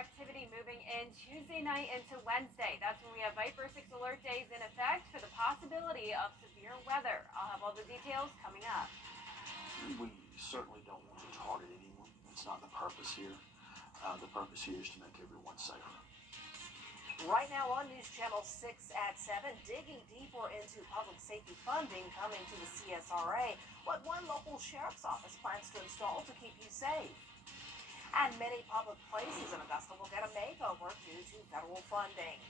activity moving in Tuesday night into Wednesday. That's when we have Viper 6 alert days in effect for the possibility of severe weather. I'll have all the details coming up. We certainly don't want to target anyone. That's not the purpose here. The purpose here is to make everyone safer. Right now on News Channel 6 at 7, digging deeper into public safety funding coming to the CSRA, what one local sheriff's office plans to install to keep you safe. And many public places in Augusta will get a makeover due to federal funding.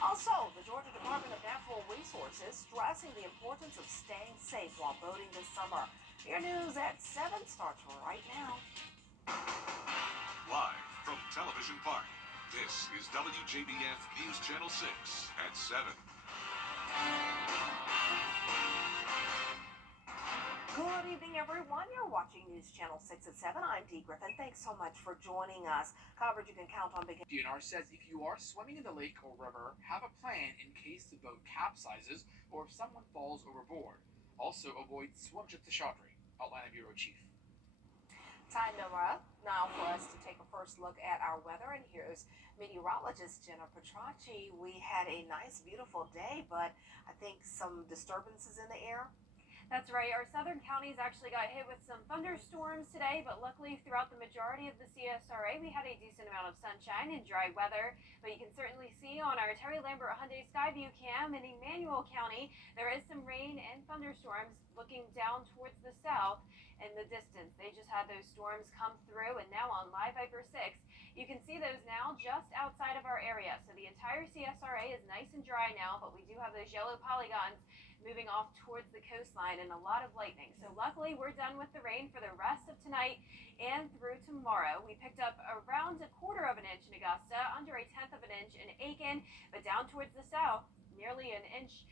Also, the Georgia Department of Natural Resources stressing the importance of staying safe while boating this summer. Your news at 7 starts right now. Live from Television Park, this is Wjbf News Channel 6 at 7. Good evening, everyone. You're watching News Channel 6 at 7. I'm Dee Griffin. Thanks so much for joining us. Coverage you can count on beginning. DNR says if you are swimming in the lake or river, have a plan in case the boat capsizes or if someone falls overboard. Also, avoid swim trip to Chaudry. Atlanta Bureau Chief. Time now for us to take a first look at our weather, and here's meteorologist Jenna Petracci. We had a nice, beautiful day, but I think some disturbances in the air. That's right. Our southern counties actually got hit with some thunderstorms today, but luckily throughout the majority of the CSRA, we had a decent amount of sunshine and dry weather. But you can certainly see on our Terry Lambert Hyundai Skyview cam in Emmanuel County, there is some rain and thunderstorms looking down towards the south in the distance. They just had those storms come through, and now on Live Viper 6, you can see those now just outside of our area. So the entire CSRA is nice and dry now, but we do have those yellow polygons moving off towards the coastline and a lot of lightning. So luckily we're done with the rain for the rest of tonight and through tomorrow. We picked up around 1/4 of an inch in Augusta, under 1/10 of an inch in Aiken, but down towards the south, nearly 1.5 inches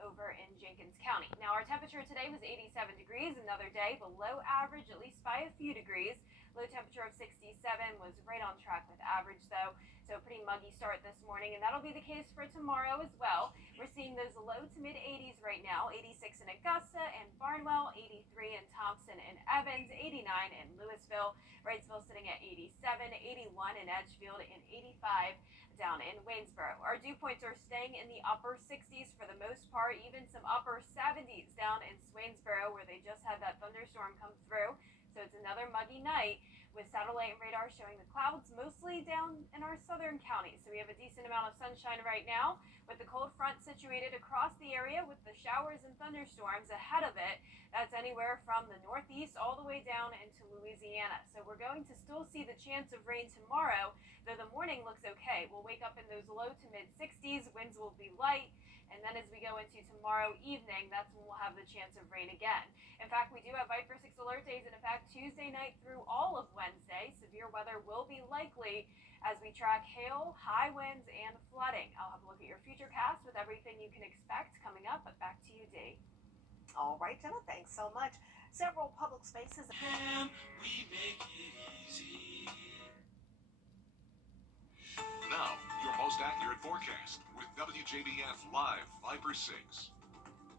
over in Jenkins County. Now our temperature today was 87 degrees, another day below average, at least by a few degrees. Low temperature of 67 was right on track with average though. So a pretty muggy start this morning, and that'll be the case for tomorrow as well. We're seeing those low to mid 80s right now, 86 in Augusta and Barnwell, 83 in Thompson and Evans, 89 in Louisville, Wrightsville sitting at 87, 81 in Edgefield, and 85 down in Waynesboro. Our dew points are staying in the upper 60s for the most part, even some upper 70s down in Swainsboro where they just had that thunderstorm come through. So it's another muggy night with satellite and radar showing the clouds mostly down in our southern counties. So we have a decent amount of sunshine right now with the cold front situated across the area with the showers and thunderstorms ahead of it. That's anywhere from the northeast all the way down into Louisiana. So we're going to still see the chance of rain tomorrow, though the morning looks okay. We'll wake up in those low to mid 60s, winds will be light. And then as we go into tomorrow evening, that's when we'll have the chance of rain again. In fact, we do have Viper 6 alert days in effect Tuesday night through all of Wednesday. Severe weather will be likely as we track hail, high winds, and flooding. I'll have a look at your future cast with everything you can expect coming up, but back to you, Dee. All right, Jenna, thanks so much. Several public spaces. We make it easy. Now, your most accurate forecast with WJBF Live Viper 6.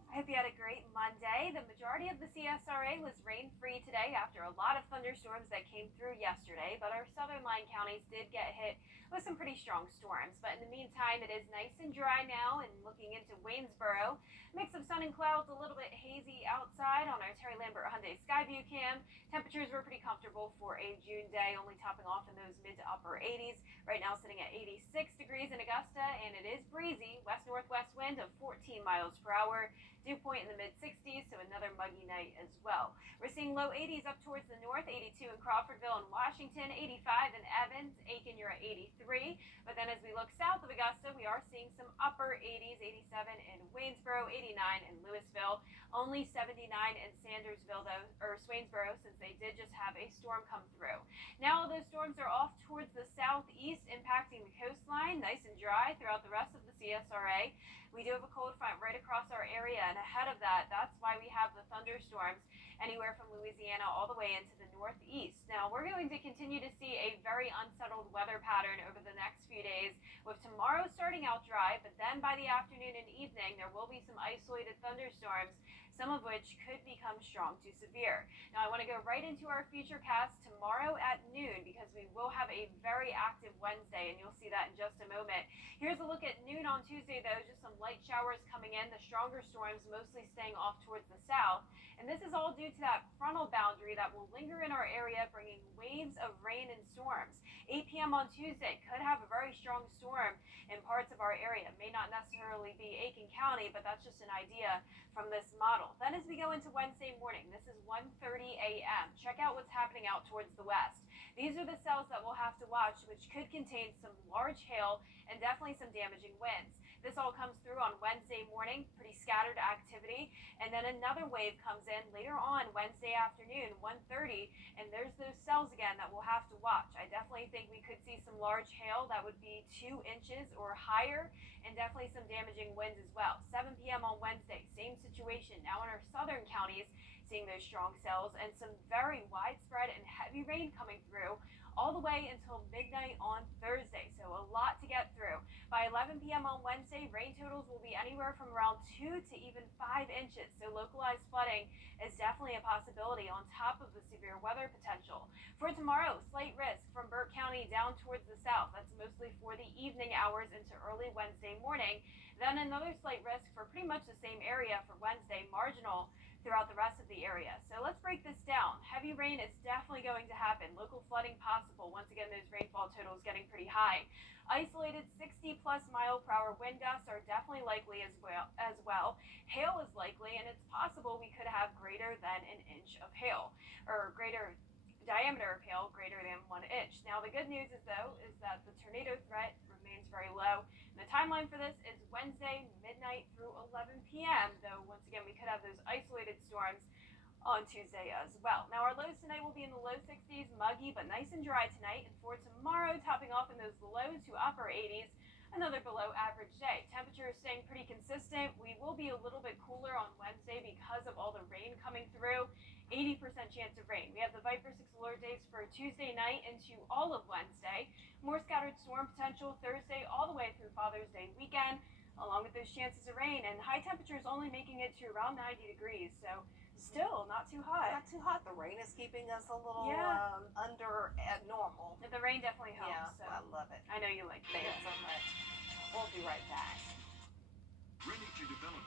I hope you had a great Monday. The majority of the CSRA was rain-free today after a lot of thunderstorms that came through yesterday, but our southern line counties did get hit with some pretty strong storms. But in the meantime, it is nice and dry now, and looking into Waynesboro, mix of sun and clouds, a little bit hazy outside on our Terry Lambert Hyundai Skyview cam. Temperatures were pretty comfortable for a June day, only topping off in those mid to upper 80s. Right now sitting at 86 degrees in Augusta, and it is breezy. West-northwest wind of 14 miles per hour. Dew point in the mid-60s, so another muggy night as well. We're seeing low 80s up towards the north, 82 in Crawfordville and Washington, 85 in Evans, Aiken, you're at 83. But then as we look south of Augusta, we are seeing some upper 80s, 87 in Waynesboro, 89 in Louisville, only 79 in Sandersville, though, or Swainsboro, since they did just have a storm come through. Now all those storms are off towards the southeast, impacting the coastline, nice and dry throughout the rest of the CSRA. We do have a cold front right across our area, and ahead of that, that's why we have the thunderstorms anywhere from Louisiana all the way into the northeast. Now, we're going to continue to see a very unsettled weather pattern over the next few days, with tomorrow starting out dry, but then by the afternoon and evening, there will be some isolated thunderstorms some of which could become strong to severe. Now I want to go right into our futurecast tomorrow at noon because we will have a very active Wednesday, and you'll see that in just a moment. Here's a look at noon on Tuesday, though. Just some light showers coming in, the stronger storms mostly staying off towards the south. And this is all due to that frontal boundary that will linger in our area, bringing waves of rain and storms. 8 p.m. on Tuesday could have a very strong storm in parts of our area. It may not necessarily be Aiken County, but that's just an idea from this model. Then as we go into Wednesday morning, this is 1:30 a.m. Check out what's happening out towards the west. These are the cells that we'll have to watch, which could contain some large hail and definitely some damaging winds. This all comes through on Wednesday morning, pretty scattered activity, and then another wave comes in later on Wednesday afternoon, 1:30, and there's those cells again that we'll have to watch. I definitely think we could see some large hail that would be 2 inches or higher, and definitely some damaging winds as well. 7 p.m. on Wednesday, same situation. Now in our southern counties, seeing those strong cells and some very widespread and heavy rain coming through all the way until midnight on Thursday. So a lot to get through. By 11 p.m. on Wednesday, rain totals will be anywhere from around 2 to even 5 inches. So localized flooding is definitely a possibility on top of the severe weather potential. For tomorrow, slight risk from Burke County down towards the south. That's mostly for the evening hours into early Wednesday morning. Then another slight risk for pretty much the same area for Wednesday, marginal throughout the rest of the area. So let's break this down. Heavy rain is definitely going to happen. Local flooding possible. Once again, those rainfall totals getting pretty high. Isolated 60+ mile per hour wind gusts are definitely likely as well. Hail is likely, and it's possible we could have greater than an inch of hail, or greater diameter of hail greater than 1 inch. Now the good news is that the tornado threat remains very low. And the timeline for this is Wednesday midnight through 11 p.m. Though once again we could have those isolated storms on Tuesday as well. Now our lows tonight will be in the low 60s, muggy but nice and dry tonight, and for tomorrow topping off in those low to upper 80s. Another below average day. Temperatures staying pretty consistent. We will be a little bit cooler on Wednesday because of all the rain coming through. 80% chance of rain. We have the Viper 6 alert days for Tuesday night into all of Wednesday. More scattered storm potential Thursday all the way through Father's Day weekend, along with those chances of rain, and high temperatures only making it to around 90 degrees. So still not too hot. Not too hot. The rain is keeping us a little under normal. The rain definitely helps. Yeah, So I love it. I know you like Thank it. you so much. We'll be right back. Ready to develop.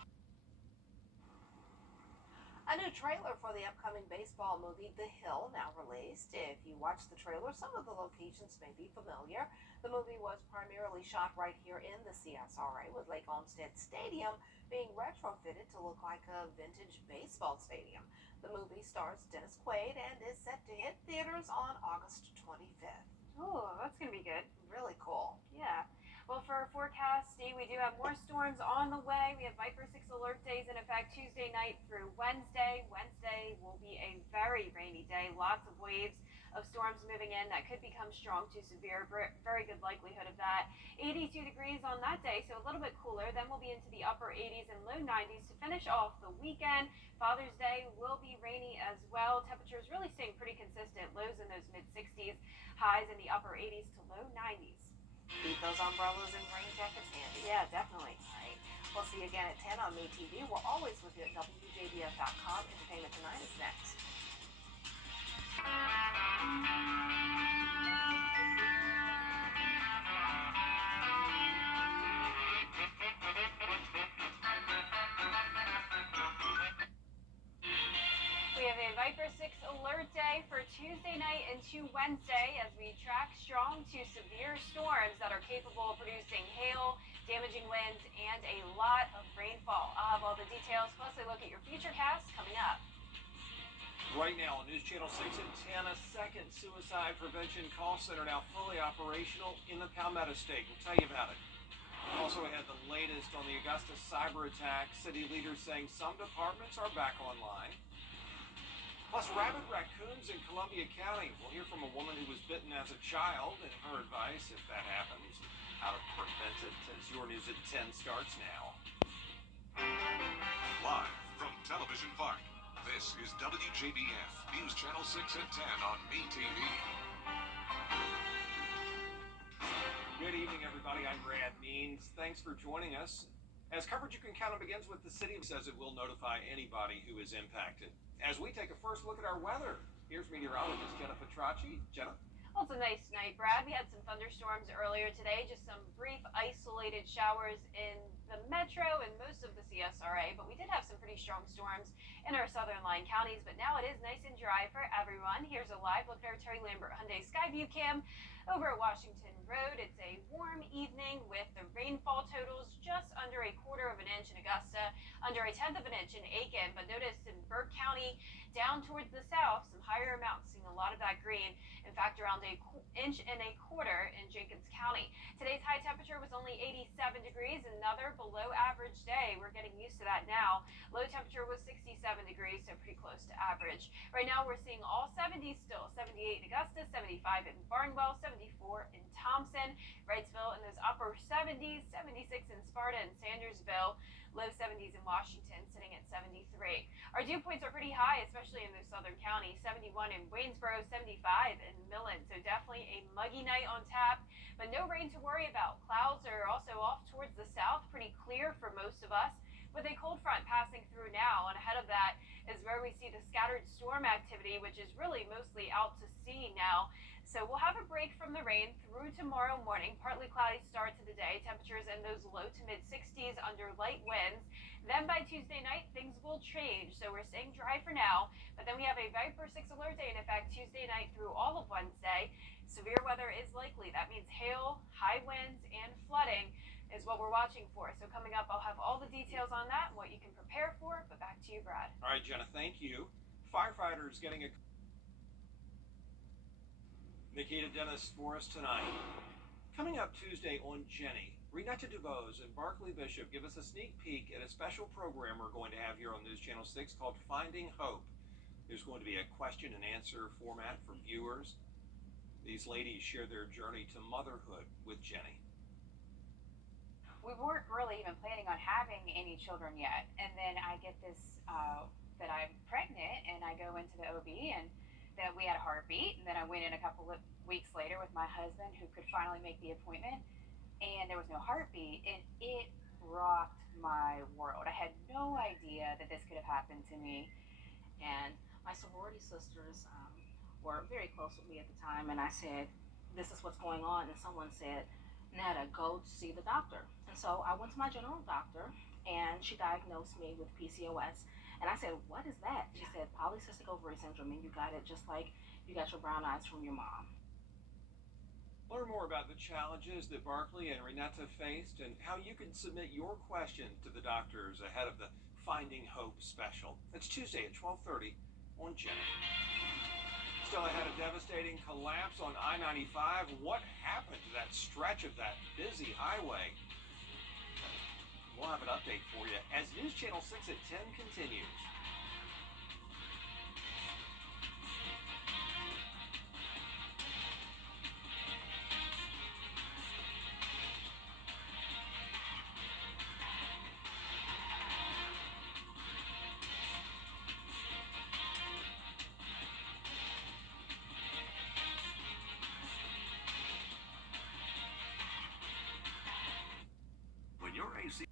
A new trailer for the upcoming baseball movie The Hill now released. If you watch the trailer, some of the locations may be familiar. The movie was primarily shot right here in the CSRA, with Lake Olmsted Stadium being retrofitted to look like a vintage baseball stadium. The movie stars Dennis Quaid and is set to hit theaters on August 25th. Oh, that's going to be good. Really cool. Yeah. Well, for our forecast, Steve, we do have more storms on the way. We have Viper 6 alert days in effect Tuesday night through Wednesday. Wednesday will be a very rainy day. Lots of waves of storms moving in that could become strong to severe. Very good likelihood of that. 82 degrees on that day, so a little bit cooler. Then we'll be into the upper 80s and low 90s to finish off the weekend. Father's Day will be rainy as well. Temperatures really staying pretty consistent. Lows in those mid-60s, highs in the upper 80s to low 90s. Keep those umbrellas and rain jackets handy. Yeah, definitely. All right. We'll see you again at 10 on MeTV. We're always with you at WJBF.com. Entertainment Tonight is next. We have a Viper 6 alert day for Tuesday night into Wednesday as we track strong to severe storms that are capable of producing hail, damaging winds, and a lot of rainfall. I'll have all the details, plus a look at your futurecast coming up. Right now on News Channel 6 at 10, a second suicide prevention call center now fully operational in the Palmetto State. We'll tell you about it. Also, we had the latest on the Augusta cyber attack. City leaders saying some departments are back online. Plus, rabid raccoons in Columbia County. We'll hear from a woman who was bitten as a child and her advice if that happens, how to prevent it, as your news at 10 starts now. Live from Television Park, this is WJBF News Channel 6 at 10 on MeTV. Good evening, everybody. I'm Brad Means. Thanks for joining us. As coverage you can count on begins with the city says it will notify anybody who is impacted. As we take a first look at our weather, here's meteorologist Jenna Petracci. Jenna? Well, it's a nice night, Brad. We had some thunderstorms earlier today, just some brief isolated showers in the metro and most of the CSRA, but we did have some pretty strong storms in our southern line counties, but now it is nice and dry for everyone. Here's a live look at our Terry Lambert Hyundai Skyview cam over at Washington Road. It's a warm evening with the rainfall totals just under a quarter of an inch in Augusta, under a tenth of an inch in Aiken, but notice in Burke County down towards the south, some higher amounts, seeing a lot of that green. In fact, around a inch and a quarter in Jenkins County. Today's high temperature was only 87 degrees, another below average day. We're getting used to that now. Low temperature was 67 degrees, so pretty close to average. Right now we're seeing all 70s still. 78 in Augusta, 75 in Barnwell, 74 in Thompson, Wrightsville in those upper 70s, 76 in Sparta and Sandersville, low 70s in Washington, sitting at 73. Our dew points are pretty high, especially in those southern counties. 71 in Waynesboro, 75 in Millen. So definitely a muggy night on tap, but no rain to worry about. Clouds are also off towards the south, pretty clear for most of us, with a cold front passing through now. And ahead of that is where we see the scattered storm activity, which is really mostly out to sea now. So we'll have a break from the rain through tomorrow morning. Partly cloudy start to the day. Temperatures in those low to mid 60s under light winds. Then by Tuesday night, things will change. So we're staying dry for now, but then we have a Viper 6 alert day in effect Tuesday night through all of Wednesday. Severe weather is likely. That means hail, high winds, and flooding is what we're watching for. So coming up, I'll have all the details on that and what you can prepare for. But back to you, Brad. All right, Jenna, thank you. Firefighters getting a Nikita Dennis for us tonight. Coming up Tuesday on Jenny, Renata DuBose and Barclay Bishop give us a sneak peek at a special program we're going to have here on News Channel 6 called Finding Hope. There's going to be a question and answer format for viewers. These ladies share their journey to motherhood with Jenny. We weren't really even planning on having any children yet, and then I get this that I'm pregnant, and I go into the OB, and that we had a heartbeat, and then I went in a couple of weeks later with my husband, who could finally make the appointment, and there was no heartbeat, and it rocked my world. I had no idea that this could have happened to me. And my sorority sisters were very close with me at the time, and I said, this is what's going on, and someone said, Netta, go see the doctor. And so I went to my general doctor, and she diagnosed me with PCOS. And I said, what is that? She said, polycystic ovary syndrome, and you got it just like you got your brown eyes from your mom. Learn more about the challenges that Barclay and Renata faced and how you can submit your question to the doctors ahead of the Finding Hope special. It's Tuesday at 12:30 on Jenny. Still ahead, a devastating collapse on I-95. What happened to that stretch of that busy highway? We'll have an update for you as News Channel 6 at 10 continues. When your AC.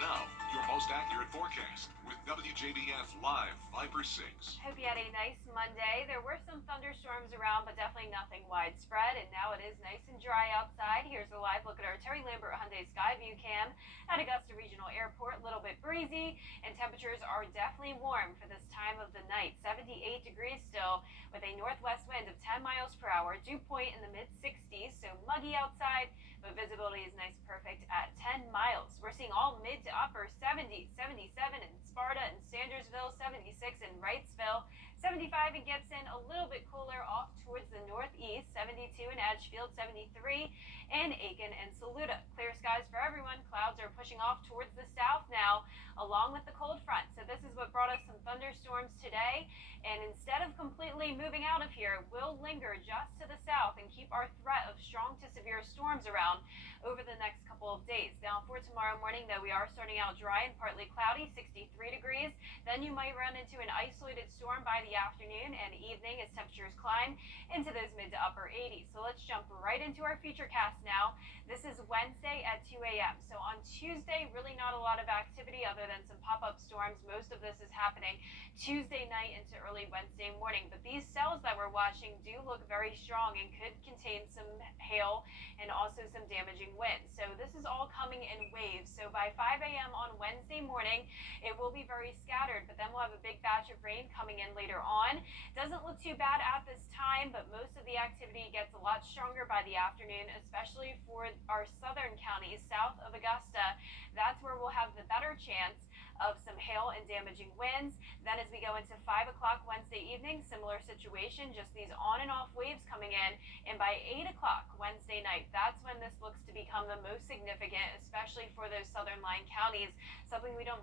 Now, your most accurate forecast with WJBF Live Viper 6. Hope you had a nice Monday. There were some thunderstorms around, but definitely nothing widespread. And now it is nice and dry outside. Here's a live look at our Terry Lambert Hyundai Skyview cam at Augusta Regional Airport. A little bit breezy, and temperatures are definitely warm for this time of the night. 78 degrees still, with a northwest wind of 10 miles per hour. Dew point in the mid 60s, so muggy outside, but visibility is nice, perfect at 10 miles. We're seeing all mid to upper 70s, 77 in Sparta and Sandersville, 76 in Wrightsville, 75 in Gibson, a little bit cooler off towards the northeast, 72 in Edgefield, 73 in Aiken and Saluda. Clear skies for everyone. Clouds are pushing off towards the south now, along with the cold front. So this is what brought us some thunderstorms today. And instead of completely Unfortunately, moving out of here will linger just to the south and keep our threat of strong to severe storms around over the next couple of days. Now, for tomorrow morning, though, we are starting out dry and partly cloudy, 63 degrees. Then you might run into an isolated storm by the afternoon and evening as temperatures climb into those mid to upper 80s. So let's jump right into our futurecast now. This is Wednesday at 2 a.m. So on Tuesday, really not a lot of activity other than some pop-up storms. Most of this is happening Tuesday night into early Wednesday morning. But these cells that we're watching do look very strong and could contain some hail and also some damaging winds. So this is all coming in waves. So by 5 a.m. on Wednesday morning, it will be very scattered, but then we'll have a big batch of rain coming in later on. Doesn't look too bad at this time, but most of the activity gets a lot stronger by the afternoon, especially for our southern counties south of Augusta. That's where we'll have the better chance of some hail and damaging winds. Then as we go into 5 o'clock Wednesday evening, similar situation, just these on and off waves coming in. And by 8 o'clock Wednesday night, that's when this looks to become the most significant, especially for those southern line counties. Something we don't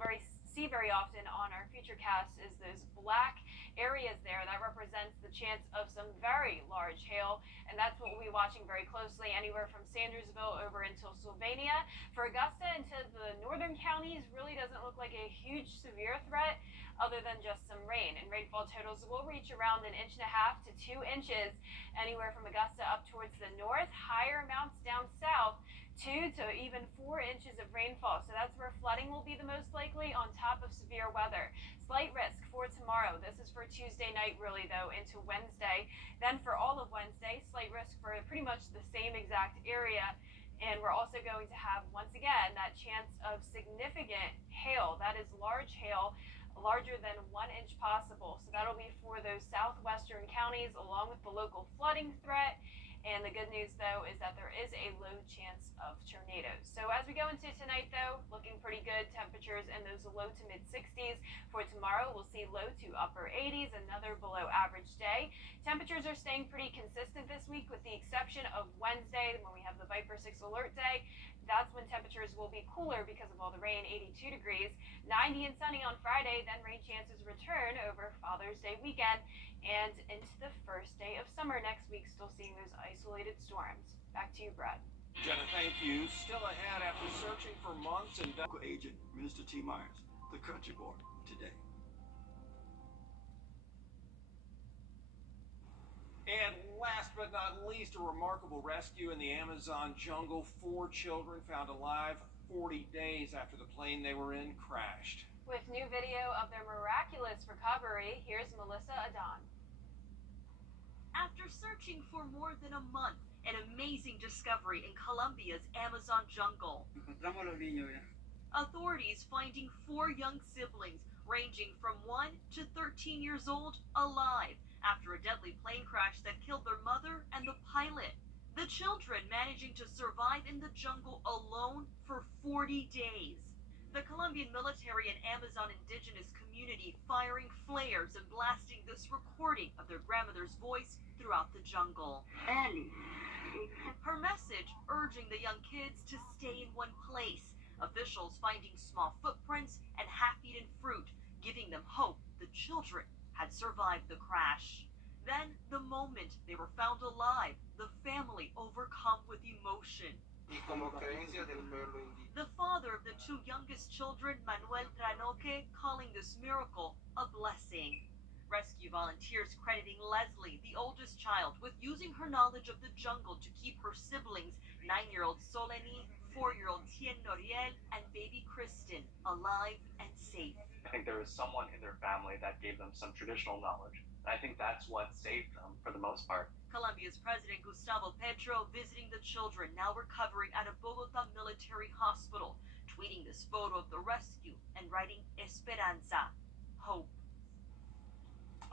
see very often on our futurecast is those black areas there that represents the chance of some very large hail, and that's what we'll be watching very closely anywhere from Sandersville over until Sylvania. For Augusta into the northern counties, really doesn't look like a huge severe threat other than just some rain, and rainfall totals will reach around 1.5 to 2 inches anywhere from Augusta up towards the north. Higher amounts down south, 2 to even 4 inches of rainfall. So that's where flooding will be the most likely on top of severe weather. Slight risk for tomorrow. This is for Tuesday night really though into Wednesday. Then for all of Wednesday, slight risk for pretty much the same exact area. And we're also going to have, once again, that chance of significant hail. That is large hail, larger than 1 inch possible. So that'll be for those southwestern counties along with the local flooding threat. And the good news, though, is that there is a low chance of tornadoes. So as we go into tonight, though, looking pretty good. Temperatures in those low to mid 60s. For tomorrow, we'll see low to upper 80s, another below average day. Temperatures are staying pretty consistent this week with the exception of Wednesday when we have the Viper 6 alert day. That's when temperatures will be cooler because of all the rain, 82 degrees. 90 and sunny on Friday, then rain chances return over Father's Day weekend and into the first day of summer next week. Still seeing those isolated storms. Back to you, Brad. Jenna, thank you. Still ahead after searching for months and Local agent, Minister T. Myers, the country boy, today. And last but not least, a remarkable rescue in the Amazon jungle. 4 children found alive 40 days after the plane they were in crashed. With new video of their miraculous recovery, here's Melissa Adon. After searching for more than a month, an amazing discovery in Colombia's Amazon jungle. Authorities finding 4 young siblings ranging from 1 to 13 years old alive after a deadly plane crash that killed their mother and the pilot. The children managing to survive in the jungle alone for 40 days. The Colombian military and Amazon indigenous community firing flares and blasting this recording of their grandmother's voice throughout the jungle. Her message urging the young kids to stay in one place. Officials finding small footprints and half-eaten fruit, giving them hope the children had survived the crash. Then, the moment they were found alive, the family overcome with emotion. The father of the 2 youngest children, Manuel Tranoque, calling this miracle a blessing. Rescue volunteers crediting Leslie, the oldest child, with using her knowledge of the jungle to keep her siblings, 9-year-old Soleni, 4-year-old Tien Noriel, and baby Kristen, alive and safe. I think there was someone in their family that gave them some traditional knowledge. And I think that's what saved them for the most part. Colombia's President Gustavo Petro visiting the children now recovering at a Bogota military hospital, tweeting this photo of the rescue and writing Esperanza, hope.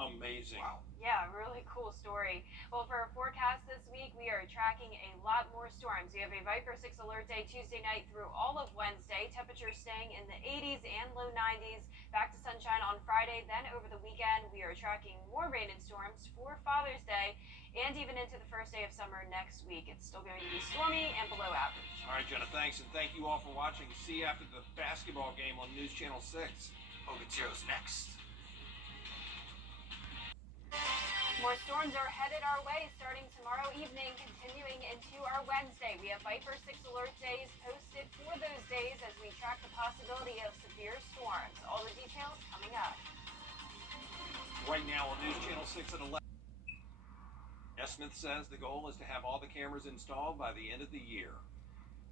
Amazing. Wow. Yeah, really cool story. Well, for our forecast this week, we are tracking a lot more storms. We have a Viper 6 alert day Tuesday night through all of Wednesday. Temperatures staying in the 80s and low 90s. Back to sunshine on Friday. Then over the weekend, we are tracking more rain and storms for Father's Day and even into the first day of summer next week. It's still going to be stormy and below average. All right, Jenna, thanks. And thank you all for watching. See you after the basketball game on News Channel 6. Ogatero's next. More More storms are headed our way starting tomorrow evening, continuing into our Wednesday. We have Viper 6 alert days posted for those days as we track the possibility of severe storms. All the details coming up. Right now on News Channel 6 at 11. Smith says the goal is to have all the cameras installed by the end of the year.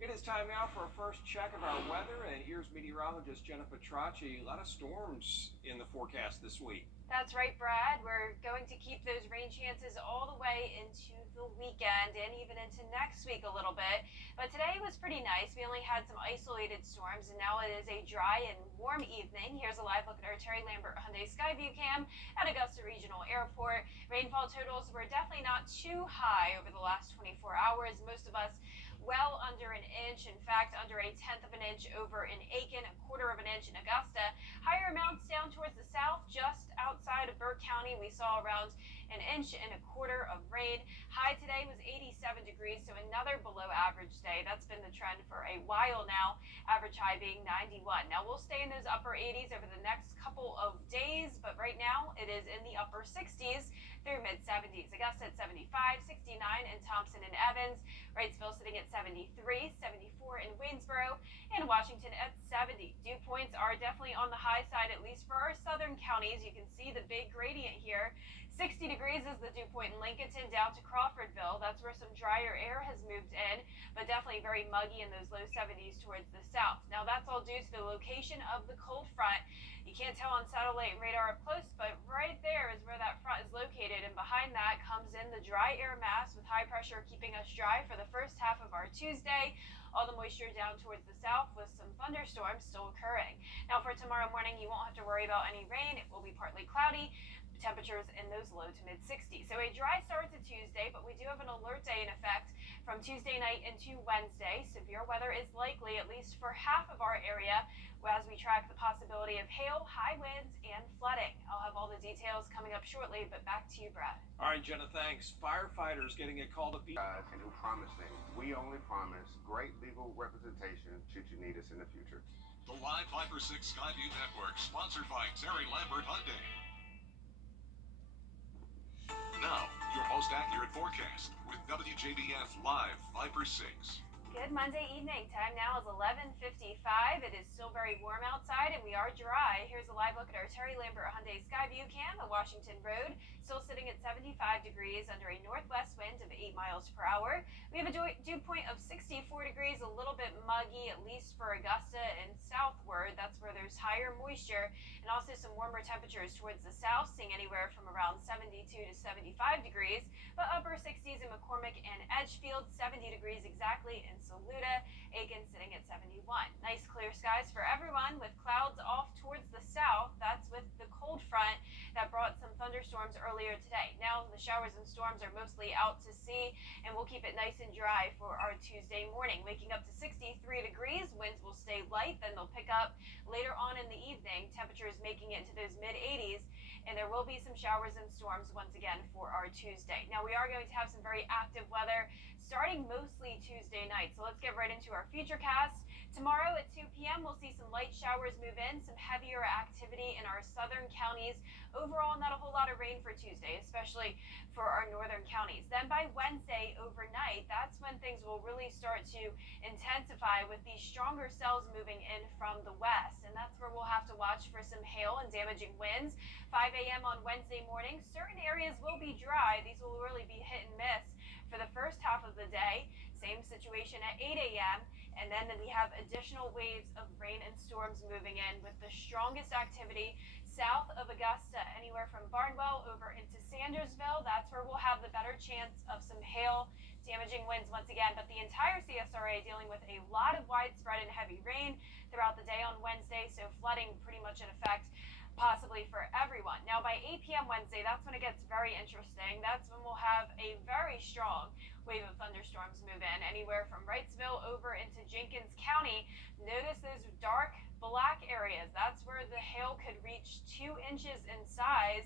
It is time now for a first check of our weather, and here's meteorologist Jennifer Tracci. A lot of storms in the forecast this week. That's right, Brad. We're going to keep those rain chances all the way into the weekend and even into next week a little bit. But today was pretty nice. We only had some isolated storms, and now it is a dry and warm evening. Here's a live look at our Terry Lambert Hyundai Skyview cam at Augusta Regional Airport. Rainfall totals were definitely not too high over the last 24 hours. Most of us well under an inch, in fact under a tenth of an inch over in Aiken, a quarter of an inch in Augusta. Higher amounts down towards the south, just outside of Burke County. We saw around an inch and a quarter of rain. High today was 87 degrees, so another below average day. That's been the trend for a while now, average high being 91. Now we'll stay in those upper 80s over the next couple of days, but right now it is in the upper 60s through mid 70s. Augusta at 75, 69 in Thompson and Evans, Wrightsville sitting at 73, 74 in Waynesboro, and Washington at 70. Dew points are definitely on the high side, at least for our southern counties. You can see the big gradient here. 60 degrees is the dew point in Lincolnton down to Crawfordville. That's where some drier air has moved in, but definitely very muggy in those low 70s towards the south. Now that's all due to the location of the cold front. You can't tell on satellite radar up close, but right there is where that front is located, and behind that comes in the dry air mass with high pressure keeping us dry for the first half of our Tuesday. All the moisture down towards the south with some thunderstorms still occurring. Now for tomorrow morning, you won't have to worry about any rain. It will be partly cloudy. Temperatures in those low to mid 60s. So a dry start to Tuesday, but we do have an alert day in effect from Tuesday night into Wednesday. Severe weather is likely, at least for half of our area, as we track the possibility of hail, high winds, and flooding. I'll have all the details coming up shortly, but back to you, Brad. All right, Jenna, thanks. Firefighters getting a call to be. And who promise things. We only promise great legal representation should you need us in the future. The live Viper 6 Skyview Network, sponsored by Terry Lambert Hyundai. Now, your most accurate forecast with WJBF Live Viper 6. Good Monday evening. Time now is 11:55. It is still very warm outside and we are dry. Here's a live look at our Terry Lambert Hyundai Skyview cam at Washington Road. Still sitting at 75 degrees under a northwest wind of 8 miles per hour. We have a dew point of 64 degrees, a little bit muggy, at least for Augusta and southward. That's where there's higher moisture, and also some warmer temperatures towards the south, seeing anywhere from around 72 to 75 degrees, but upper 60s in McCormick and Edgefield, 70 degrees exactly in Saluda, Aiken sitting at 71. Nice clear skies for everyone with clouds off towards the south. That's with the cold front that brought some thunderstorms earlier today. Now the showers and storms are mostly out to sea, and we'll keep it nice and dry for our Tuesday morning. Waking up to 63 degrees, winds will stay light, then they'll pick up later on in the evening. Temperatures making it into those mid 80s, and there will be some showers and storms once again for our Tuesday. Now we are going to have some very active weather starting mostly Tuesday night. So let's get right into our futurecast. Tomorrow at 2 p.m. we'll see some light showers move in, some heavier activity in our southern counties. Overall, not a whole lot of rain for Tuesday, especially for our northern counties. Then by Wednesday overnight, that's when things will really start to intensify with these stronger cells moving in from the west. And that's where we'll have to watch for some hail and damaging winds. 5 a.m. on Wednesday morning, certain areas will be dry. These will really be hit and miss for the first half of the day. Same situation at 8 a.m. And then we have additional waves of rain and storms moving in with the strongest activity south of Augusta, anywhere from Barnwell over into Sandersville. That's where we'll have the better chance of some hail, damaging winds once again. But the entire CSRA dealing with a lot of widespread and heavy rain throughout the day on Wednesday, so flooding pretty much in effect possibly for everyone. Now by 8 p.m. Wednesday, that's when it gets very interesting. That's when we'll have a very strong wave of thunderstorms move in, anywhere from Wrightsville over into Jenkins County. Notice those dark black areas. That's where the hail could reach 2 inches in size.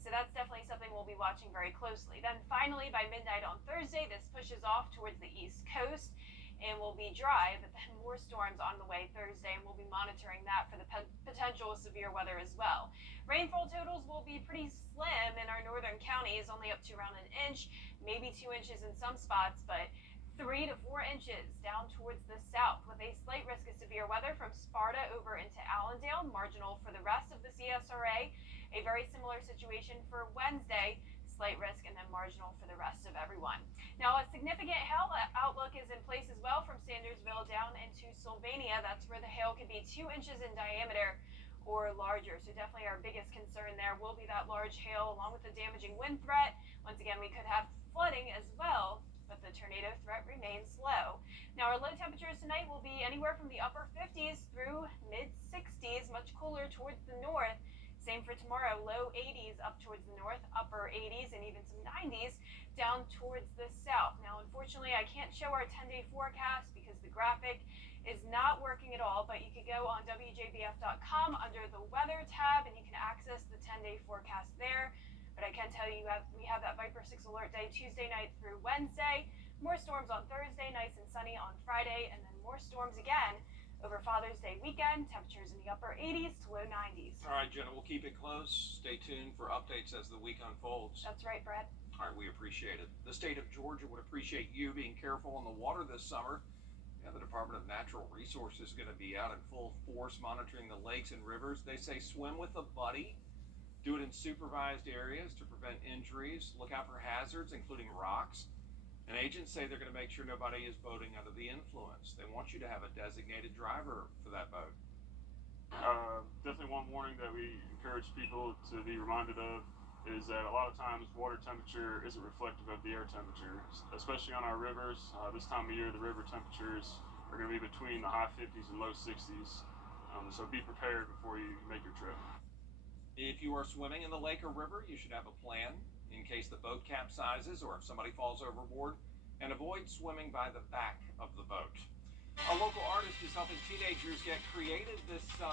So that's definitely something we'll be watching very closely. Then finally, by midnight on Thursday, this pushes off towards the East Coast and will be dry, but then more storms on the way Thursday, and we'll be monitoring that for the potential severe weather as well. Rainfall totals will be pretty slim in our northern counties. days only up to around an inch, maybe 2 inches in some spots, but 3 to 4 inches down towards the south, with a slight risk of severe weather from Sparta over into Allendale, marginal for the rest of the CSRA. A very similar situation for Wednesday, slight risk and then marginal for the rest of everyone. Now, a significant hail outlook is in place as well from Sandersville down into Sylvania. That's where the hail could be 2 inches in diameter or larger. So definitely our biggest concern there will be that large hail along with the damaging wind threat. Once again, we could have flooding as well, but the tornado threat remains low. Now, our low temperatures tonight will be anywhere from the upper 50s through mid 60s, much cooler towards the north. Same for tomorrow, low 80s up towards the north, upper 80s, and even some 90s down towards the south. Now, unfortunately, I can't show our 10-day forecast because the graphic is not working at all, but you could go on wjbf.com under the weather tab and you can access the 10-day forecast there. But I can tell you we have that Viper 6 alert day Tuesday night through Wednesday. More storms on Thursday, nice and sunny on Friday, and then more storms again over Father's Day weekend. Temperatures in the upper 80s to low 90s. All right, Jenna, we'll keep it close. Stay tuned for updates as the week unfolds. That's right, Brad. All right, we appreciate it. The state of Georgia would appreciate you being careful on the water this summer. Yeah, the Department of Natural Resources is going to be out in full force monitoring the lakes and rivers. They say swim with a buddy. Do it in supervised areas to prevent injuries. Look out for hazards, including rocks. And agents say they're going to make sure nobody is boating under the influence. They want you to have a designated driver for that boat. Definitely one warning that we encourage people to be reminded of is that a lot of times water temperature isn't reflective of the air temperature, especially on our rivers. This time of year, the river temperatures are going to be between the high 50s and low 60s. So be prepared before you make your trip. If you are swimming in the lake or river, you should have a plan in case the boat capsizes or if somebody falls overboard, and avoid swimming by the back of the boat. A local artist is helping teenagers get creative this summer.